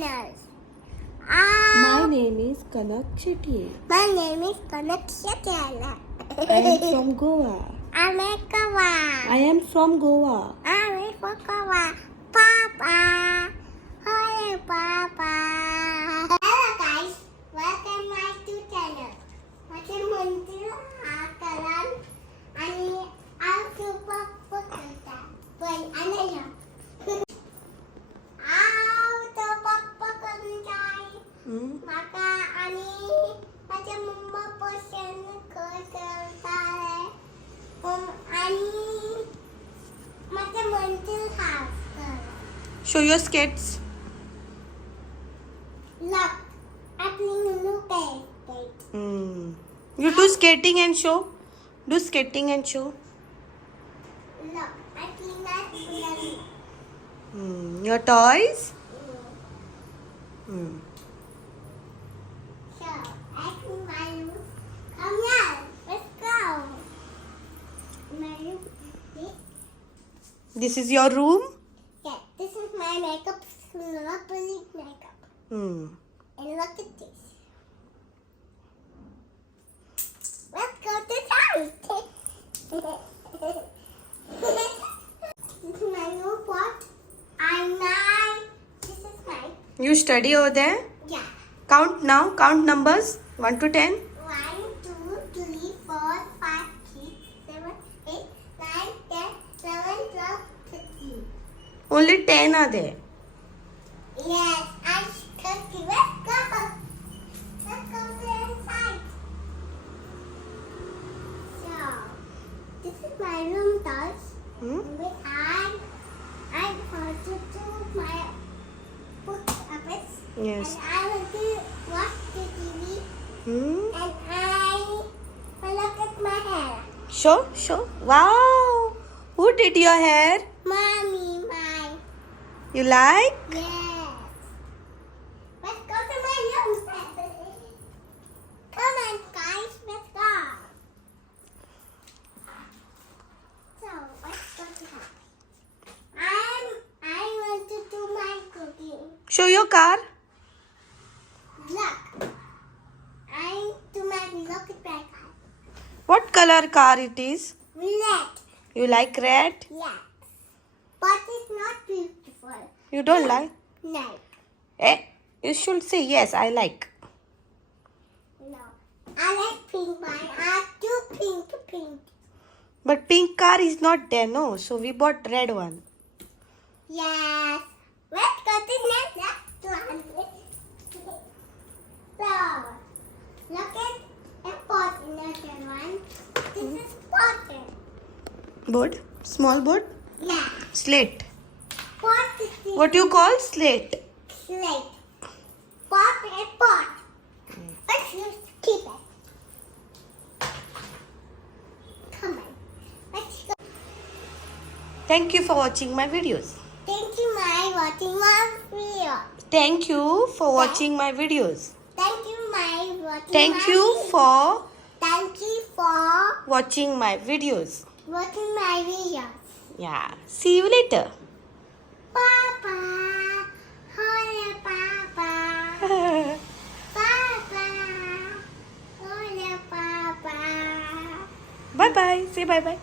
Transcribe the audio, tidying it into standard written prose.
channel. My name is Kanak Shetty. My name is Kanak Shetty. I am from Goa. I'm a Goa. I am from Goa. I'm from Goa. Papa. Hi, Papa. Hello guys, welcome my two channel. माझे मंदिर आकारान आणि आजोबा पकडता पण अनया तो पप्पा करून जाय माका आणि माझ्या मम्मा पसंत करताय आणि माझे मंदिर half Show your skates. look आपली look आहे You do skating and show. Do skating and show. look आपली not Your toys. So, I can my room. Come here, let's go. My room. This is your room. Yeah, this is my makeup. Lovely makeup. And look at this. Let's go to town. This is my new pot. This is my. You study over there. Yeah. Count now. Count numbers 1 to 10. 1, 2, 3, 4, 5, 6, 7, 8, 9, 10, 11, 12, 13. Only 10 are there. Yes, I'm 30. Let's go. Let's go to inside. So, this is my room, dolls. I want to do my book office. Yes. And I want to watch the TV. And I will look at my hair. Show. Wow. Who did your hair? Mommy, mine. You like? Yes. Let's go to my room. Come on, guys. Let's go. So, let's go to house. I want to do my cooking. Show your car. Look. I do my look at my car. What color car it is? Red. You like red? Yes. But it's not beautiful. You don't like? No. You should say yes, I like. No. I like pink one. I have two pink. But pink car is not there, no. So we bought red one. Yes. Let's go to the next one. So, look at a pot in the one. This is pot. Board? Small board? Yeah. Slate. Pot is What do you call slate? slate. Pot and pot. Let's just keep it. Come on. Let's go. Thank you for watching my videos. Thank you for watching my video. Thank you for watching my videos. Thank you for watching Thank my you video. for Thank you for watching my videos. watching my videos. Yeah. See you later. Papa. Hola, Papa. Papa. Hola, Papa. Bye bye. Say bye bye.